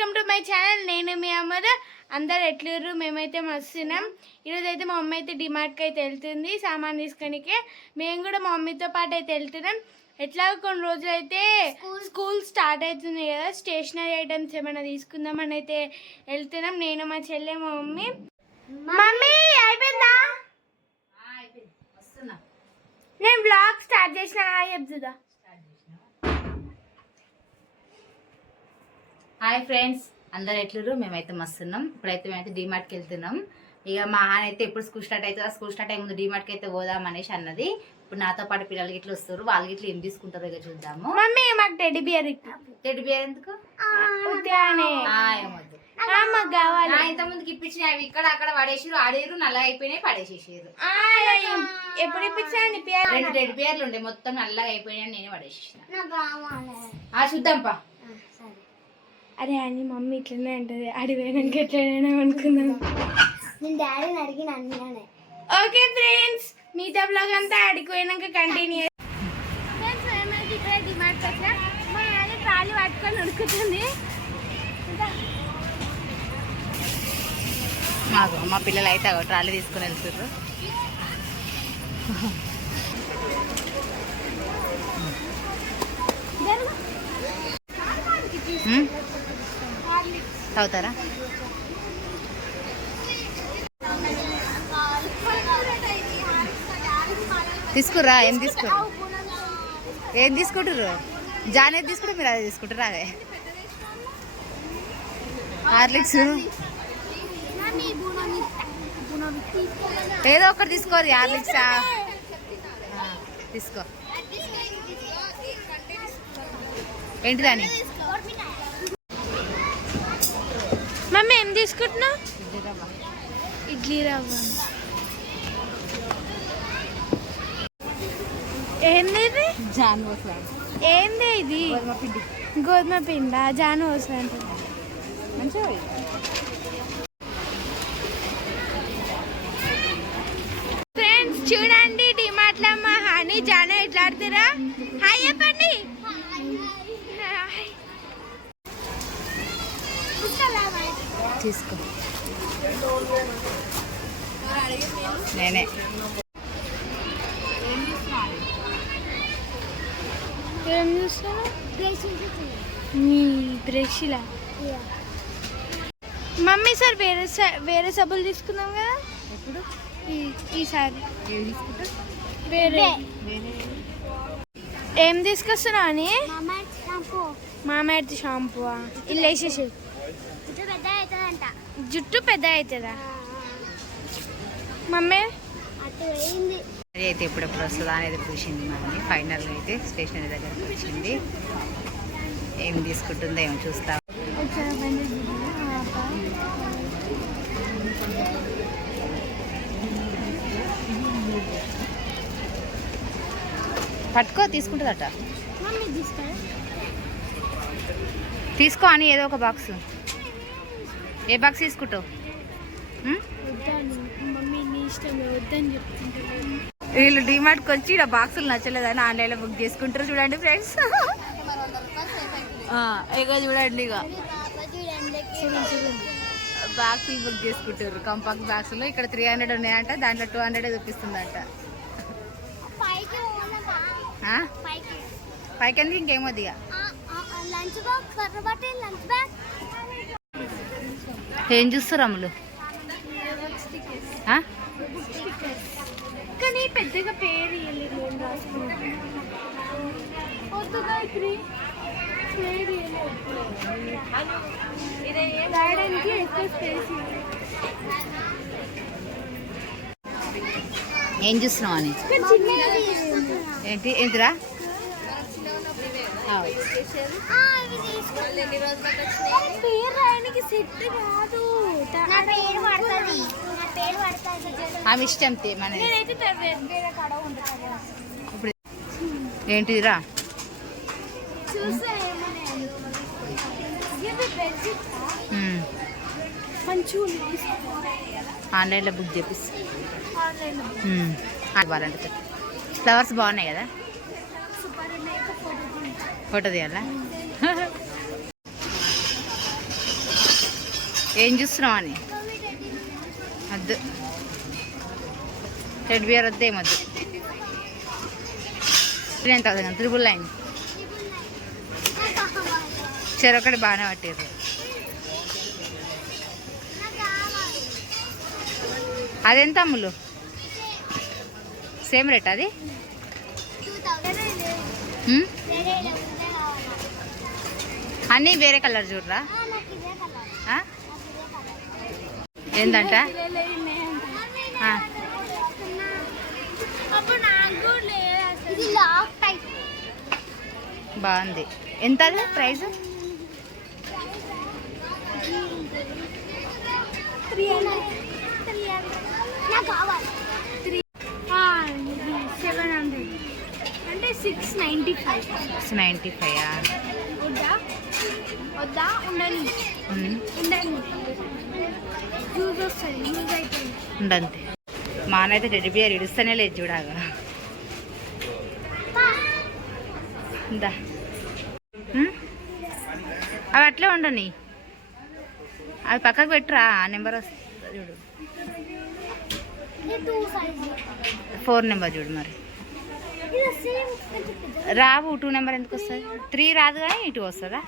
Welcome to my channel. నేను మీ అమ్మరు అందరు ఎట్లుర్రు? మేమైతే మస్తున్నాం. ఈరోజు అయితే మా మమ్మీ అయితే డిమార్ట్కి అయితే వెళ్తుంది సామాన్ తీసుకొనికే. మేము కూడా మా మమ్మీతో పాటు అయితే వెళ్తున్నాం. ఎట్లా కొన్ని రోజులు అయితే స్కూల్ స్టార్ట్ అవుతుంది కదా స్టేషనరీ ఐటమ్స్ ఏమైనా తీసుకుందామని అయితే వెళ్తున్నాం. నేను మా చెల్లె మా మమ్మీ. మమ్మీ! అయిపోయిందా? నేను బ్లాగ్ స్టార్ట్ చేసిన చెప్తుందా? హాయ్ ఫ్రెండ్స్ అందరు ఎట్లురు మేమైతే మస్తున్నాం. ఇప్పుడైతే మేమైతే డీమార్ట్కి వెళ్తున్నాం. ఇక మా ఆయన అయితే ఎప్పుడు స్కూల్ స్టార్ట్ అవుతుందా? స్కూల్ స్టార్ట్ అయ్యే ముందు డీమార్ట్కి అయితే పోదాం అనేసి అన్నది. ఇప్పుడు నాతో పాటు పిల్లలకి ఇట్లా వస్తారు వాళ్ళకి ఇట్లా ఏం తీసుకుంటారో ఇక చూద్దాము. మమ్మీ మాకు టెడ్డి బియర్ టెడ్డి బియర్ ఎందుకు? కావాలి. ఇంత ముందుకి ఇప్పించిన అవి ఇక్కడ అక్కడ పడేసిరు ఆడేరు నల్ల అయిపోయినాయి పడేసేసారు ఎప్పుడు ఇప్పించండి పియర్ రెండు టెడ్డి బియర్లు ఉండే మొత్తం నల్లగా అయిపోయినాయి నేనే పడేసేసిన. ఆ చూద్దాంపా అరే అని మమ్మీ ఇట్లనే అంటది. అడిపోయినాక ఎట్లయినా అనుకుందాం. నేను డాడీని అడిగిన అన్నానే. ఓకే ఫ్రెండ్స్ మిగతా బ్లాగ్ అంతా ఆడిపోయినాక కంటిన్యూ ఫ్రెండ్స్ మేమైతే ఇక్కడ డిమార్ట్ వచ్చా మా పట్టుకొని ఉడుకుతుంది. మాకు మా పిల్లలు అయితే ట్రాలీ తీసుకుని వెళ్తుర్రు. తాగుతారా తీసుకురా ఏం తీసుకురు? ఏం తీసుకుంటారు జాన్ ఏది తీసుకుంటారు మీరు అదే తీసుకుంటారు అదే? హార్లిక్స్? ఏదో ఒకటి తీసుకోరు హార్లిక్స్ తీసుకో. ఏంటిదని మమ్మీ ఏం తీసుకుంటున్నావు ఇడ్లీ రవ్వ. ఏంది ఇది ఏంది ఇది? గోధుమ పిండా జాను వస్తుంది మంచిగా ఫ్రెండ్స్ చూడండి డిమార్ట్లో మా హనీ జాన ఎట్లా ఆడుతురా హాయ్ చెప్పండి హాయ్. తీసుకో. నేనే. ఏం చూస్తున్నావు? నీ బ్రష్లా? మమ్మీ సార్ వేరే స- వేరే సబ్బులు తీసుకున్నాం కదా? ఎప్పుడు? ఈ- ఈసారి వేరే. ఏం తీసుకొస్తున్నావు అని? మామ షాంపూ. ఇల్లు వేసేసి ఇది పెద్ద అవుతుందంట జుట్టు పెద్ద అవుతుందా? మమ్మీ? అటు వేయింది అది అయితే ఎప్పుడెప్పుడు వస్తుందా అనేది చూసింది మమ్మల్ని ఫైనల్ అయితే స్టేషనరీ దగ్గరకు వచ్చింది. ఏం తీసుకుంటుందో ఏమో చూస్తా. పట్టుకో తీసుకుంటుందట. మమ్మీ తీసుకో తీసుకో అని ఏదో ఒక బాక్స్ ఏ బాక్స్ తీసుకుంటావు? వీళ్ళు డిమార్ట్కి వచ్చి ఇలా బాక్సులు నచ్చలేదని ఆన్లైన్లో బుక్ చేసుకుంటారు చూడండి ఫ్రెండ్స్ ఇక చూడండి ఇక బాక్సులు బుక్ చేసుకుంటారు. కంపాక్ట్ బాక్సులు ఇక్కడ త్రీ హండ్రెడ్ ఉన్నాయంట దాంట్లో టూ హండ్రెడ్ చూపిస్తుందంట. పైకి. పోనమ్మా. ఆ? పైకి పైకి ఎందుకు ఇంకేమొద్ది ఇక లంచ్ బాక్స్ కర్ర బట్టి లంచ్ బ్యాగ్ ఏం చూస్తారు అమ్ములు? కానీ పెద్దగా పేరు రాయడానికి ఎక్కువ స్పేస్ ఏం చూస్తున్నావు అని? ఏంటి? ఏంటిరా ఆ. పేరు రాయడానికి సెట్ కాదు నా పేరు పడుతుంది నా పేరు పడుతుంది ఆమె ఇష్టం మన ఇప్పుడు ఏంటిదిరా? ఆన్లైన్లో బుక్ చేపిస్తా. Online um. ఇవ్వాలంటే ఫ్లవర్స్ బాగున్నాయి కదా? ఫోటో తీయాలా ఏం చూస్తున్నావు అని? వద్దు రెడ్ బియర్ వద్దు ఏమొద్దు ఎంత అవుతుంది త్రిబుల్ లైన్ చెరొకటి బాగానే పట్టారు అదెంత అమ్ములు? సేమ్ రేట్ అది? అన్నీ వేరే కలర్ చూడరా? ఏందంట? బాగుంది. ఎంత అది price three hundred. Three hundred. నాకు కావాలి. Seven hundred. అంటే six ninety five. Six ninety five? వద్దా? వద్దా? ఉండని ఉండని యూజ్ వస్తుంది యూజ్ అవుతుంది ఉండంతే మానైతే రెడ్డి బియర్ ఇడుస్తూనే లేదు చూడాగా. ఇందా? అవి అట్లే ఉండని. అవి పక్కకు పెట్టురా ఆ నెంబర్ వస్తుంది చూడు. ఫోర్ నెంబర్ చూడు మరి. రావు టూ నెంబర్ ఎందుకు వస్తుంది? త్రీ రాదు కానీ ఇటు వస్తుందా?